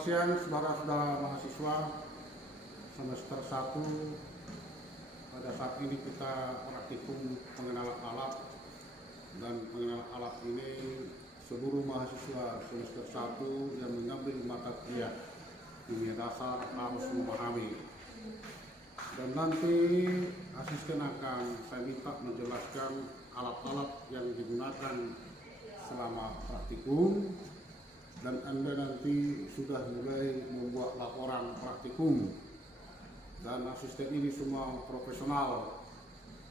Selamat siang saudara-saudara mahasiswa semester 1. Pada saat ini kita praktikum pengenalan alat, dan pengenalan alat ini seluruh mahasiswa semester 1 yang mengambil mata kuliah kimia dasar harus memahami. Dan nanti asisten akan saya minta menjelaskan alat-alat yang digunakan selama praktikum, dan Anda nanti sudah mulai membuat laporan praktikum. Dan asisten ini semua profesional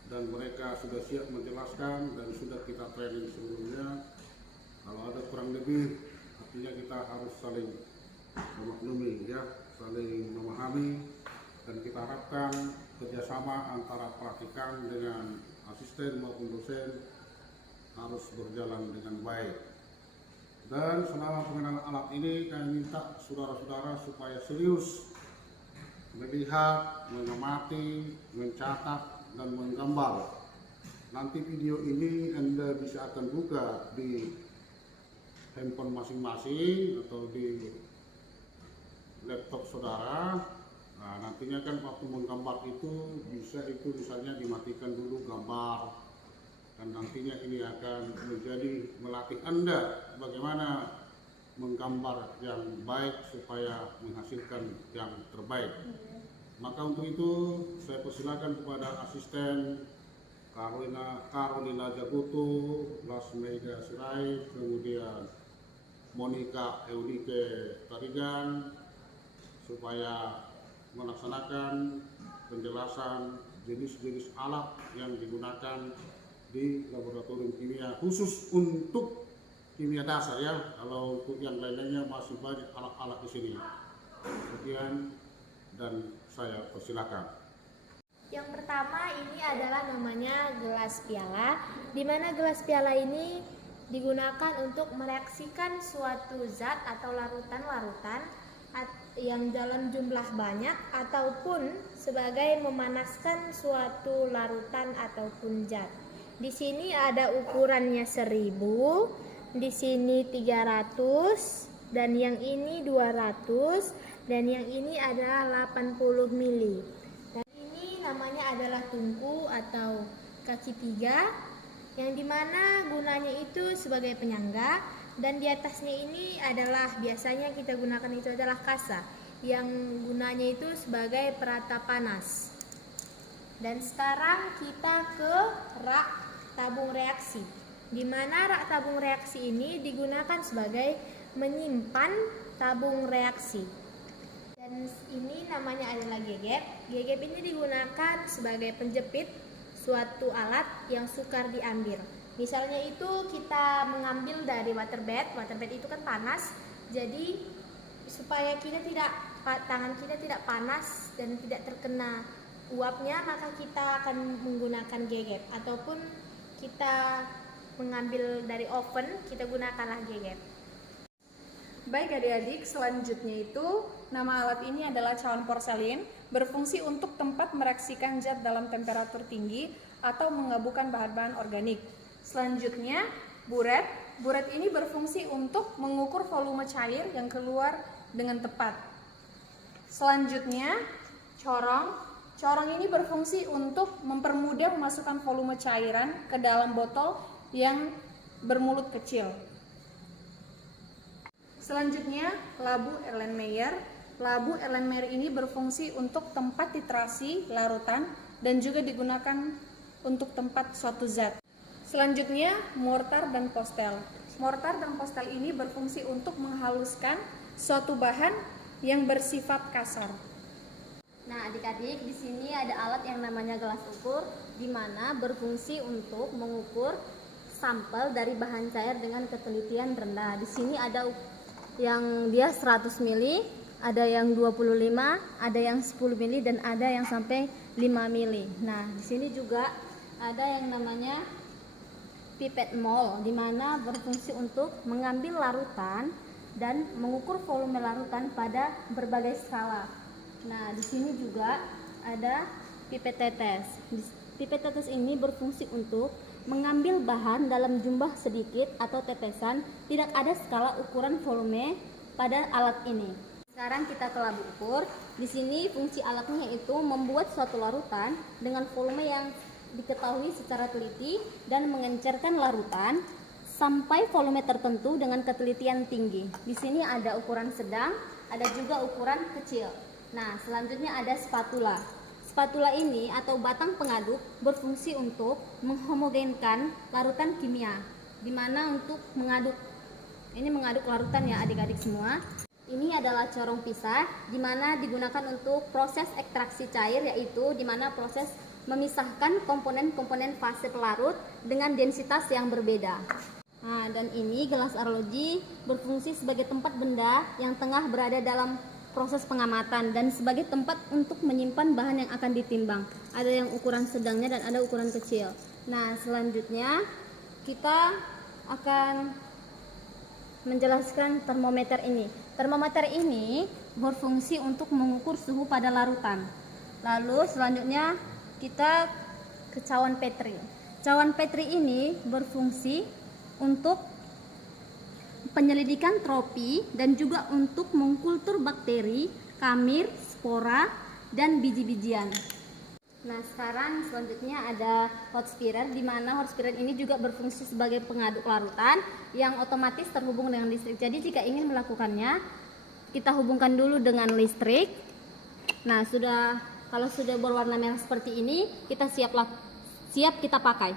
dan mereka sudah siap menjelaskan dan sudah kita training sebelumnya. Kalau ada kurang lebih, artinya kita harus saling memaklumi, ya, saling memahami, dan kita harapkan kerjasama antara praktikan dengan asisten maupun dosen harus berjalan dengan baik. Dan selama pengenalan alat ini kami minta saudara-saudara supaya serius melihat, mengamati, mencatat, dan menggambar. Nanti video ini Anda bisa akan buka di handphone masing-masing atau di laptop saudara. Nah, nantinya kan waktu menggambar itu bisa misalnya dimatikan dulu gambar, dan nantinya ini akan menjadi melatih Anda bagaimana menggambar yang baik supaya menghasilkan yang terbaik. Maka untuk itu saya persilakan kepada asisten Carolina Jaguto, Lasmega Sirait, kemudian Monica Eunike Tarigan, supaya melaksanakan penjelasan jenis-jenis alat yang digunakan di laboratorium kimia khusus untuk kimia dasar, ya. Kalau untuk yang lainnya masih banyak alat-alat di sini. Sekian dan saya persilakan. Yang pertama ini adalah namanya gelas piala, di mana gelas piala ini digunakan untuk mereaksikan suatu zat atau larutan-larutan yang dalam jumlah banyak ataupun sebagai memanaskan suatu larutan ataupun zat. Di sini ada ukurannya 1000, di sini 300, dan yang ini 200, dan yang ini adalah 80 mili. Dan ini namanya adalah tungku atau kaki 3, yang dimana gunanya itu sebagai penyangga, dan di atasnya ini adalah biasanya kita gunakan itu adalah kasa, yang gunanya itu sebagai perata panas. Dan sekarang kita ke rak tabung reaksi, di mana rak tabung reaksi ini digunakan sebagai menyimpan tabung reaksi. Dan ini namanya adalah gegep. Gegep ini digunakan sebagai penjepit suatu alat yang sukar diambil. Misalnya itu kita mengambil dari waterbed itu kan panas, jadi supaya tangan kita tidak panas dan tidak terkena uapnya, maka kita akan menggunakan gegep, ataupun kita mengambil dari oven, kita gunakanlah gegep. Baik adik-adik, selanjutnya itu nama alat ini adalah cawan porselin, berfungsi untuk tempat mereaksikan zat dalam temperatur tinggi atau menggabungkan bahan-bahan organik. Selanjutnya buret. Buret ini berfungsi untuk mengukur volume cair yang keluar dengan tepat. Selanjutnya corong. Corong ini berfungsi untuk mempermudah memasukkan volume cairan ke dalam botol yang bermulut kecil. Selanjutnya labu Erlenmeyer. Labu Erlenmeyer ini berfungsi untuk tempat titrasi larutan dan juga digunakan untuk tempat suatu zat. Selanjutnya mortar dan postel. Mortar dan postel ini berfungsi untuk menghaluskan suatu bahan yang bersifat kasar. Nah, adik-adik, di sini ada alat yang namanya gelas ukur, di mana berfungsi untuk mengukur sampel dari bahan cair dengan ketelitian rendah. Di sini ada yang dia 100 mili, ada yang 25, ada yang 10 mili, dan ada yang sampai 5 mili. Nah, di sini juga ada yang namanya pipet mol, di mana berfungsi untuk mengambil larutan dan mengukur volume larutan pada berbagai skala. Nah, di sini juga ada pipet tetes. Pipet tetes ini berfungsi untuk mengambil bahan dalam jumlah sedikit atau tetesan, tidak ada skala ukuran volume pada alat ini. Sekarang kita ke labu ukur. Di sini fungsi alatnya yaitu membuat suatu larutan dengan volume yang diketahui secara teliti dan mengencerkan larutan sampai volume tertentu dengan ketelitian tinggi. Di sini ada ukuran sedang, ada juga ukuran kecil. Nah, selanjutnya ada spatula. Spatula ini atau batang pengaduk berfungsi untuk menghomogenkan larutan kimia, di mana untuk mengaduk larutan ya adik-adik semua. Ini adalah corong pisah, di mana digunakan untuk proses ekstraksi cair, yaitu di mana proses memisahkan komponen-komponen fase pelarut dengan densitas yang berbeda. Nah, dan ini gelas arloji berfungsi sebagai tempat benda yang tengah berada dalam proses pengamatan dan sebagai tempat untuk menyimpan bahan yang akan ditimbang. Ada yang ukuran sedangnya dan ada ukuran kecil. Nah, selanjutnya kita akan menjelaskan termometer ini. Termometer ini berfungsi untuk mengukur suhu pada larutan. Lalu selanjutnya kita ke cawan Petri. Cawan Petri ini berfungsi untuk penyelidikan tropi dan juga untuk mengkultur bakteri, kamir, spora, dan biji-bijian. Nah, sekarang selanjutnya ada hot stirrer, di mana hot stirrer ini juga berfungsi sebagai pengaduk larutan yang otomatis terhubung dengan listrik. Jadi jika ingin melakukannya, kita hubungkan dulu dengan listrik. Nah, kalau sudah berwarna merah seperti ini, kita siap kita pakai.